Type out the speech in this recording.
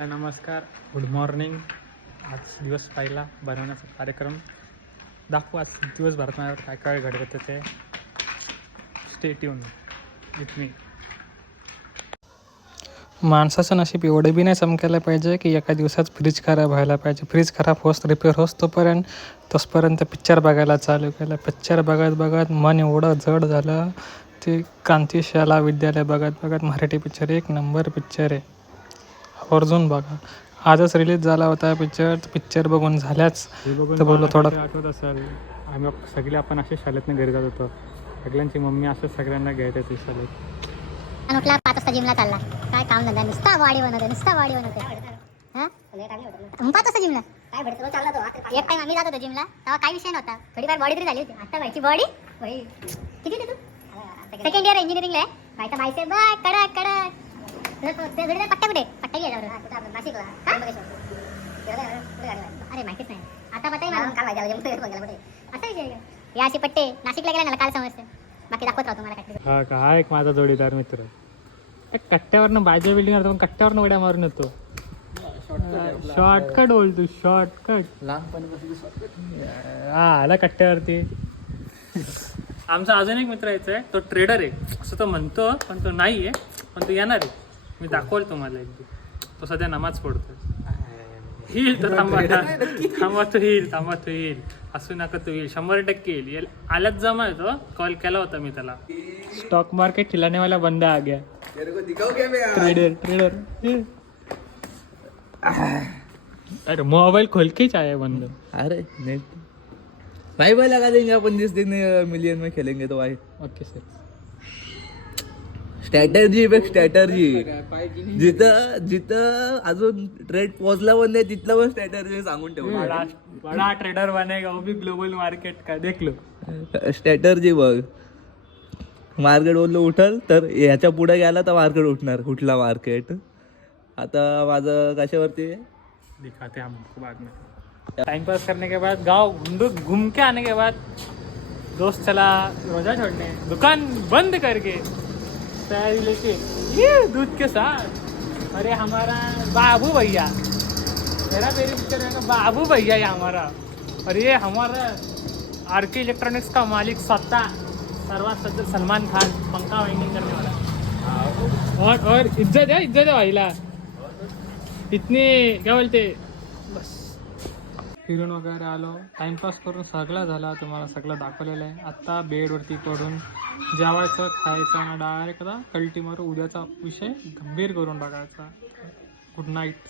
नमस्कार, good morning. आज दिवस पहिला बनवण्याचा कार्यक्रम दाखवू. आज दिवसभरात माझ्यावर काय काय घडतं त्याचे स्टे ट्यून विथ मी. माणसाचं नशीब एवढं बी नाही चमकायला पाहिजे की एका दिवसात फ्रीज खराब व्हायला पाहिजे. फ्रीज खराब रिपेअर होस तोपर्यंत पिक्चर बघायला चालू केलं. पिक्चर बघत बघत मन एवढं जड झालं. ते क्रांतिशाला विद्यालय बघत बघत मराठी पिक्चर एक नंबर पिक्चर आहे. आवर्जून बघा. आजच रिलीज झाला होता पिक्चर बघून झाल्याच तर बोललो थोडं आठवत असेल. आम्ही सगळे आपण असे शाळेतनं घरी जात होतो. सगळ्यांची मम्मी असंच सगळ्यांना घ्यायचं ते शाळेत. उठला 5 वाजता जिमला चालला. काय काम धंदा, नुसता बॉडी बनवते. हां 5 वाजता जिमला काय भेटतो चालला तो. एक टाइम आम्ही जात होतो जिमला, तेव्हा काही विषय नव्हता. थोडीफार बॉडी तरी झाली होती. आता व्हायची बॉडी किती होती तू? सेकंड इयर इंजिनिअरिंगला आहे. व्हायचा बायसेप बाय कडक कडक. ते घरी पट्ट्या कुठे पट्ट्या घ्यायला नाशिकला. अरे माहितीच नाही. आता बताई मला काल माहिती असा विषय या असे पट्टे नाशिकला गेला ना काल समजते. बाकी दाखवत राहतो मला काय. हा का, हा एक माझा जोडीदार मित्र. कट्ट्यावरनं बायच्या बिल्डिंग पण कट्ट्यावरनं उड्या मारून येतो. शॉर्टकट बोलतो, शॉर्टकट. हा आला कट्ट्यावरती. आमचा अजून एक मित्र यायचा आहे, तो ट्रेडर आहे असं तो म्हणतो, पण तो नाही आहे. पण तो येणार आहे. मी दाखवल तुम्हाला एकदा. तो सध्या नमाज पडतोय. येईल तो, थांबा तो येईल. असू नका तो येईल, 100% येईल. आल्याच जमा येतो. कॉल केला होता मी त्याला. स्टॉक मार्केट हिलानेवाला बंदा आ गया. ट्रेडर अरे मोबाइल खोल के चाहे बंद. अरे नेट भाई लगा देंगे अपन जिस दिन मिलियन में खेलेंगे तो भाई. Okay sir. स्ट्रॅटर्जी जिथं अजून ट्रेड पोहोचला पण नाही तिथलं पण स्ट्रॅटर्जी सांगून ठेवलं. बडा ट्रेडर बनेगा वो भी ग्लोबल मार्केट का. देख लो स्ट्रॅटर्जी बघ. मार्केट बोललं उठल तर ह्याच्या पुढे गेला तर मार्केट उठणार. कुठला मार्केट आता माझं कशावरती दिखाते हम आपको बाद में. टाइम पास करने के बाद गांव घूम के आने के बाद दोस्त चला रोजा छोड़ने. दुकान बंद करके तैयारी लेके ये दूध के साथ. अरे हमारा बाबू भैया, मेरा मेरी पिक्चर है ना बाबू भैया ये हमारा. और ये हमारा RK इलेक्ट्रॉनिक्स का मालिक स्वतः सर्वात सज्जन सलमान खान पंखा वाइंडिंग करने वाला. और इज्जत है भाईला. इतनी क्या बोलते बस. फिरून वगैरे आलो, टाइमपास करून सगळं झाला. तुम्हाला सगळं दाखवलेलं आहे. आत्ता बेडवरती पडून जेवायचं खायचं आणि डायरेक्ट कल्टी मारून उद्याचा विषय गंभीर करून टाकायचा. Good night.